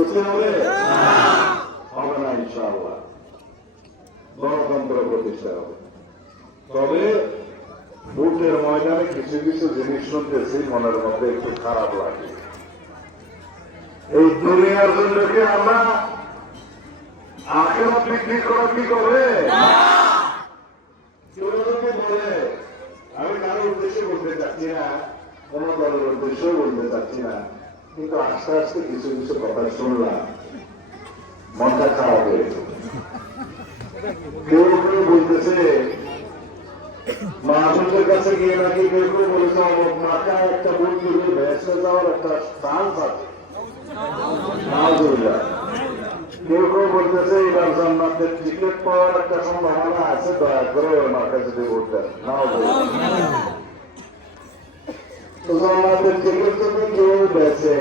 করতে হবে হবে না ইনশাআল্লাহ। গণতন্ত্র প্রতিষ্ঠা হবে। তবে ভোটের ময়দানে কিছু কিছু জিনিস শুনতেছি মনের মধ্যে একটু খারাপ লাগে। এই দুনিয়ার জন্য কি আমরা আখেরাত বিক্রি করা কি করবে? কেউ যদি বলে, আমি কারোর উদ্দেশ্যে বলতে চাচ্ছি না, কোন দলের উদ্দেশ্যেও বলতে চাচ্ছি না, কিন্তু আস্তে আস্তে কিছু কিছু কথা শুনলাম, মনটা খারাপ হয়ে গেল। কেউ কেউ বলতেছে মানুষের কাছে গিয়ে নাকি কেউ কেউ বলেছে মাথা একটা ভোট দিলে ভেসে যাওয়ার একটা চান্স আছে। কেউ কেউ বলতেছে এবার জান্নাতের টিকিট পাওয়ার একটা সম্ভাবনা আছে, দয়া করে ওনার কাছে যদি ভোট দেন। জান্নাতের টিকিট যদি কেউ বেছে,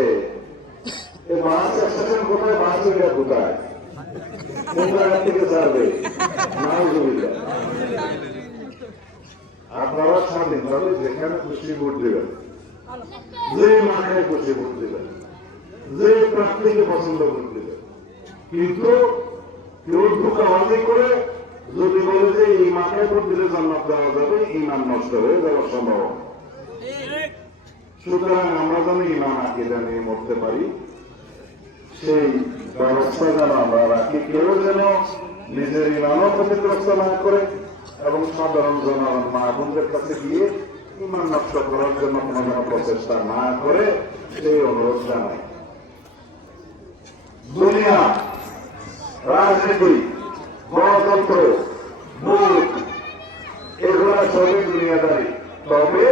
এই বাস স্টেশন কোথায়, বাস এটা কোথায়, কোন জায়গা থেকে ছাড়বে? আপনারা স্বাধীনভাবে যেখানে খুশি ভোট দেবেন, যে মাঠে খুশি ভোট দেবেন, যে প্রার্থীকে পছন্দ করে দেবেন, কিন্তু কেউ ধোঁকাবাজি করে যদি বলে যে এই মাঠে ভোট দিলে জান্নাত দেওয়া যাবে, ইমান নষ্ট হয়ে যাওয়ার সম্ভাবনা। সুতরাং আমরা যেন ইমান আকীদা নিয়ে মরতে পারি, সেই ব্যবস্থা যেন আমরা রাখি। কেউ যেন নিজের ইমানও ক্ষতিগ্রস্ত না করে এবং সাধারণ জনগণ মা বোনদের কাছে গিয়ে ইমান নষ্ট করার জন্য কোনো যেন প্রচেষ্টা না করে, সেই অনুরোধ জানাই। দুনিয়া, রাজনীতি, গণতন্ত্র, ভোট, এগুলো সবই দুনিয়াদারি। তবে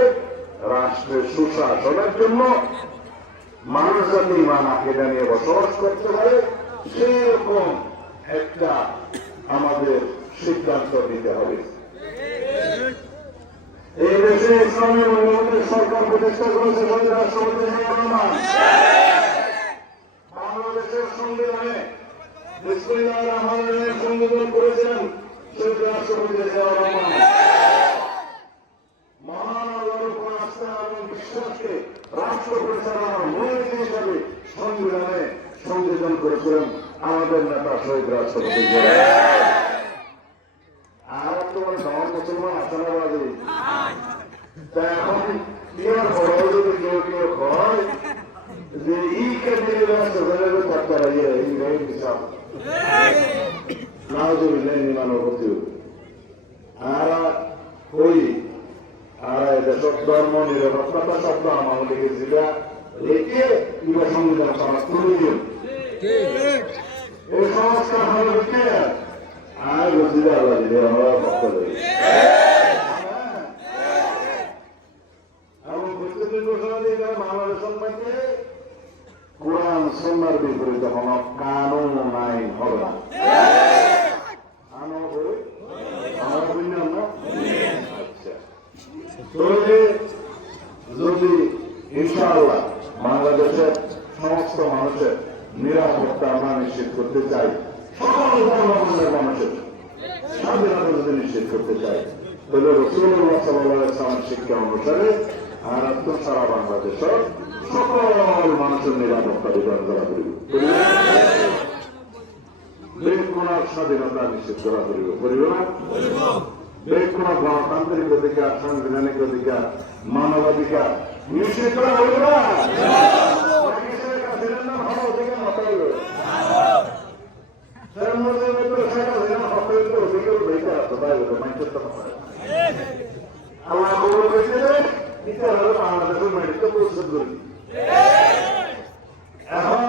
রাষ্ট্রের সুশাসনের জন্য মানুষ যাতে ইমান আকীদা নিয়ে বসবাস করতে পারে, সেরকম একটা আমাদের সিদ্ধান্ত নিতে হবে। এই দেশে ইসলামী মূল্যবোধের সরকার প্রতিষ্ঠা করেছে শহীদ রাষ্ট্রপতি জিয়াউর রহমান। বাংলাদেশের সংবিধানে বিসমিল্লাহির রহমানির রহিম সংযোজন করেছেন শহীদ রাষ্ট্রপতি জিয়াউর রহমান। মহান আল্লাহর উপর আস্থা এবং বিশ্বাসকে রাষ্ট্র পরিচালনার মূলনীতি হিসাবে সংবিধানে সংযোজন করেছিলেন আমাদের নেতা শহীদ রাষ্ট্রপতি জিয়াউর রহমান। আর তোমার সমাজ মুসলমান আছে না বাজে? তা এখন ইয়ার বড় যদি কেউ কেউ হয় যে ইকে দিয়ে ধর্ম নিরাপত্তা শব্দ আমাদের জিলা রেখে ইবার সংবিধান সমাজ তুলে দিন। এই সংস্কার হলো রেখে আর বুঝিলে আল্লাহ দিলে আমরা ভক্ত করি এবং প্রত্যেকের ঘোষণা দিয়ে যারা বাংলাদেশের মধ্যে কোরআন সন্ন্যার বিপরীতে কোন কানুন আইন হবে না। যদি ইনশাআল্লাহ বাংলাদেশের সমস্ত মানুষের নিরাপত্তা আমরা নিশ্চিত করতে চাই, সকল ধর্মের মানুষের স্বাধীনতা যদি নিশ্চিত করতে চাই, তাহলে রাসূলুল্লাহ সাল্লাল্লাহু আলাইহি ওয়াসাল্লামের শিক্ষা অনুসারে আর সারা বাংলাদেশের সকল মানুষের নিরাপত্তা বিধান করা করিব, কোন স্বাধীনতা নিশ্চিত করা করিব না। কোন গণতান্ত্রিক অধিকার, সাংবিধানিক অধিকার, মানবাধিকার নিশ্চিত করা হইল না। আল্লাহ খবর পেয়েছে বাংলাদেশের মেডিকেল পরিষদ করি। এখন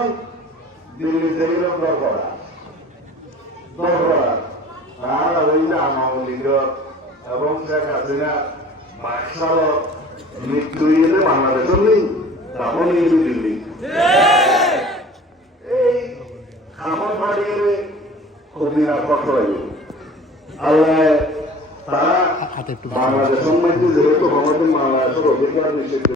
দিল্লি থেকে দরকার তার আওয়ামী লীগ এবং শেখ হাসিনা বাদশাহ মৃত্যু এলে বাংলাদেশের নেই, তখন এই দিল্লি এই খাবার ফাটিয়ে কবিরা কষ্ট লাগে। আল্লাহ তারা বাংলাদেশের মধ্যে যেহেতু আমাদের বাংলাদেশের অধিকার নিষেধ